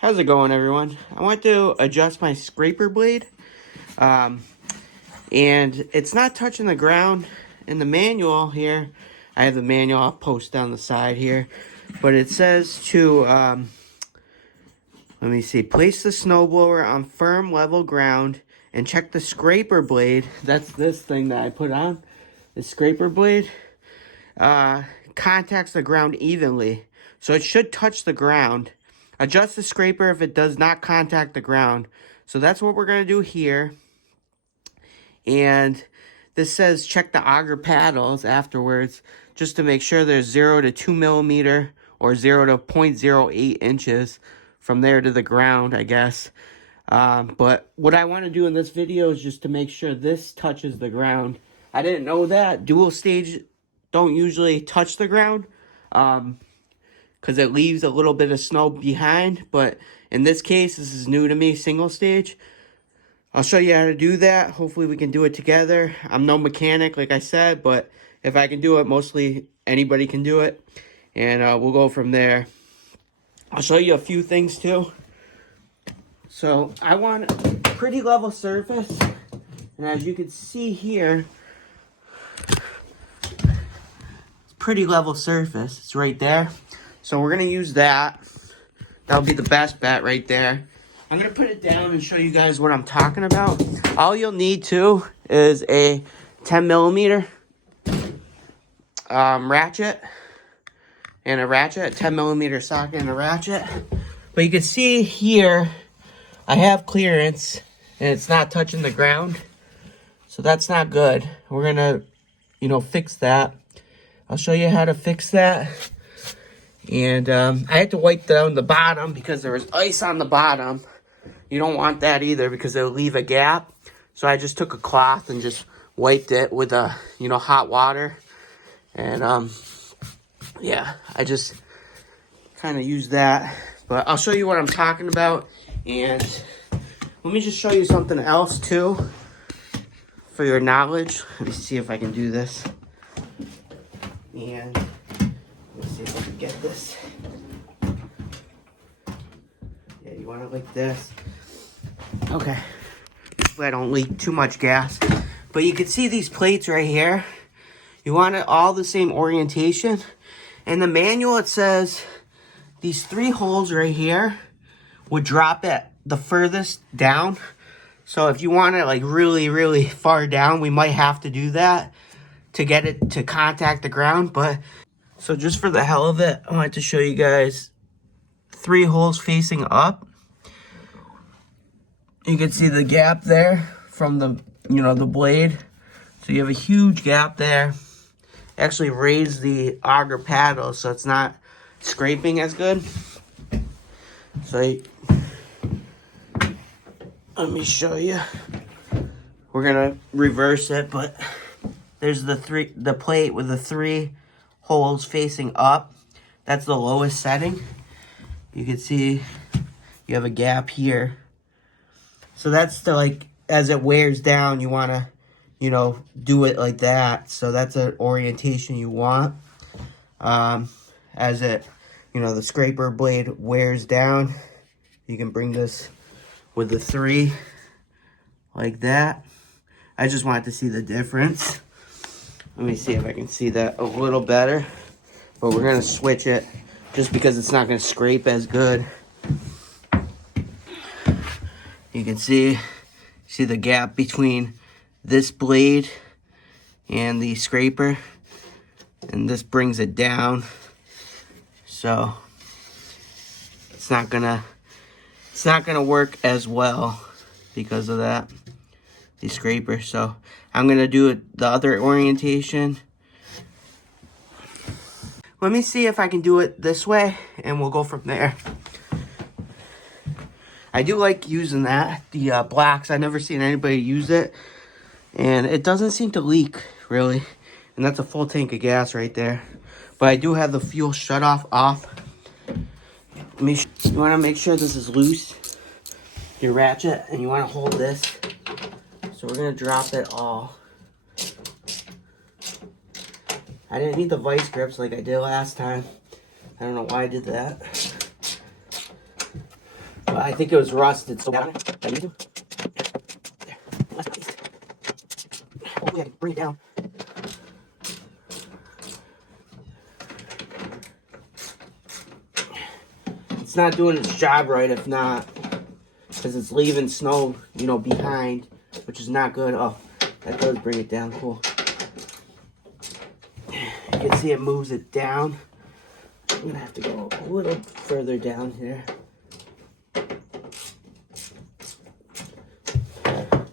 How's it going, everyone? I want to adjust my scraper blade, and it's not touching the ground. In the manual here, I have the manual, I'll post down the side here, but it says to, let me see, place the snowblower on firm level ground and check the scraper blade. That's this thing that I put on, the scraper blade, contacts the ground evenly. So it should touch the ground. Adjust the scraper if it does not contact the ground. So that's what we're going to do here. And this says check the auger paddles afterwards, just to make sure there's 0 to 2 millimeter or 0 to 0.08 inches from there to the ground, I guess. But what I want to do in this video is just to make sure this touches the ground. I didn't know that. Dual stage don't usually touch the ground, because it leaves a little bit of snow behind. But in this case, this is new to me, single stage. I'll show you how to do that. Hopefully we can do it together. I'm no mechanic, like I said, but if I can do it, mostly anybody can do it. And we'll go from there. I'll show you a few things too. So I want a pretty level surface. And as you can see here, it's pretty level surface. It's right there. So we're going to use that. That'll be the best bet right there. I'm going to put it down and show you guys what I'm talking about. All you'll need too is a 10 millimeter ratchet and a ratchet, 10 millimeter socket and a ratchet. But you can see here, I have clearance and it's not touching the ground. So that's not good. We're going to, fix that. I'll show you how to fix that. And I had to wipe down the bottom because there was ice on the bottom. You don't want that either because it'll leave a gap. So I just took a cloth and just wiped it with hot water. And yeah, I just kind of used that. But I'll show you what I'm talking about. And let me just show you something else too for your knowledge. Let me see if I can do this. And let's see if I can get this. Yeah, you want it like this. Okay. Hopefully I don't leak too much gas. But you can see these plates right here. You want it all the same orientation. In the manual it says these 3 holes right here would drop it the furthest down. So if you want it like really, really far down, we might have to do that to get it to contact the ground. But so just for the hell of it, I wanted to show you guys 3 holes facing up. You can see the gap there from the, the blade. So you have a huge gap there. Actually raise the auger paddle so it's not scraping as good. So let me show you. We're gonna reverse it, but there's the plate with the 3 holes facing up. That's the lowest setting. You can see you have a gap here. So that's the, as it wears down, you want to, do it like that. So that's an orientation you want. As it, the scraper blade wears down, you can bring this with the 3 like that. I just wanted to see the difference. Let me see if I can see that a little better. But we're going to switch it just because it's not going to scrape as good. You can see the gap between this blade and the scraper. And this brings it down. So it's not gonna work as well because of that. The scraper. So I'm gonna do it the other orientation. Let me see if I can do it this way and we'll go from there. I do like using that, the blacks. I've never seen anybody use it. And it doesn't seem to leak, really. And that's a full tank of gas right there. But I do have the fuel shutoff off. You want to make sure this is loose, your ratchet, and you want to hold this. So we're going to drop it all. I didn't need the vice grips like I did last time. I don't know why I did that. I think it was rusted. So down. I need to. There. Last but not least. Hopefully I can bring it down. It's not doing its job right if not. Because it's leaving snow, you know, behind. Which is not good. Oh, that does bring it down. Cool. You can see it moves it down. I'm going to have to go a little further down here.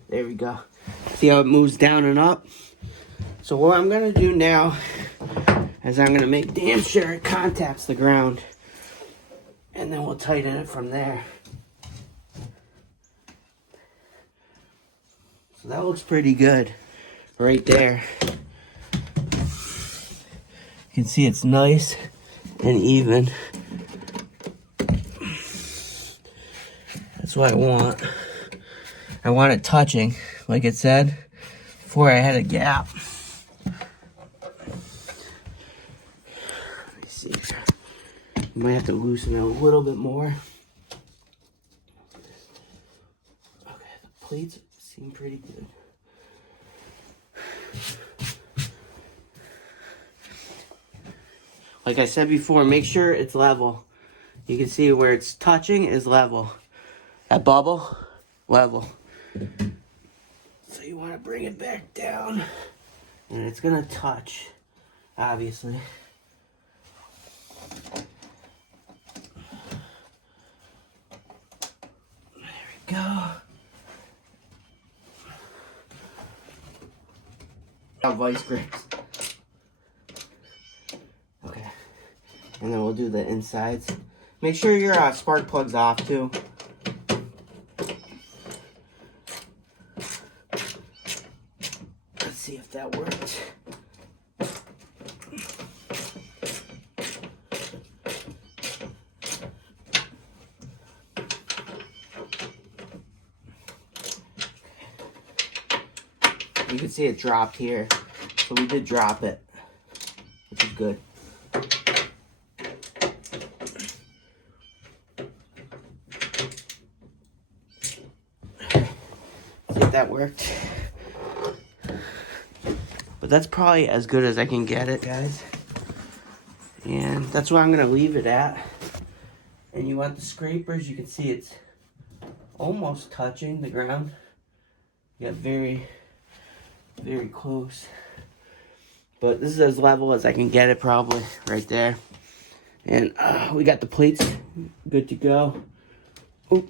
There we go. See how it moves down and up? So what I'm going to do now is I'm going to make damn sure it contacts the ground. And then we'll tighten it from there. So that looks pretty good right there. You can see it's nice and even. That's what I want. I want it touching, like it said, before I had a gap. Let me see. Might have to loosen it a little bit more. Okay, the plates seem pretty good. Like I said before, make sure it's level. You can see where it's touching is level. That bubble, level. So you want to bring it back down. And it's going to touch, obviously. There we go. Vice grips. Okay. And then we'll do the insides. Make sure your spark plug's off too. Let's see if that worked. You can see it dropped here. So we did drop it, which is good. See if that worked. But that's probably as good as I can get it, guys. And that's where I'm going to leave it at. And you want the scrapers, you can see it's almost touching the ground. You got very, very close. But this is as level as I can get it, probably, right there. And we got the plates good to go. Oop.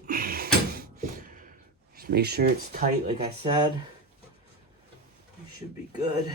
Just make sure it's tight, like I said. It should be good.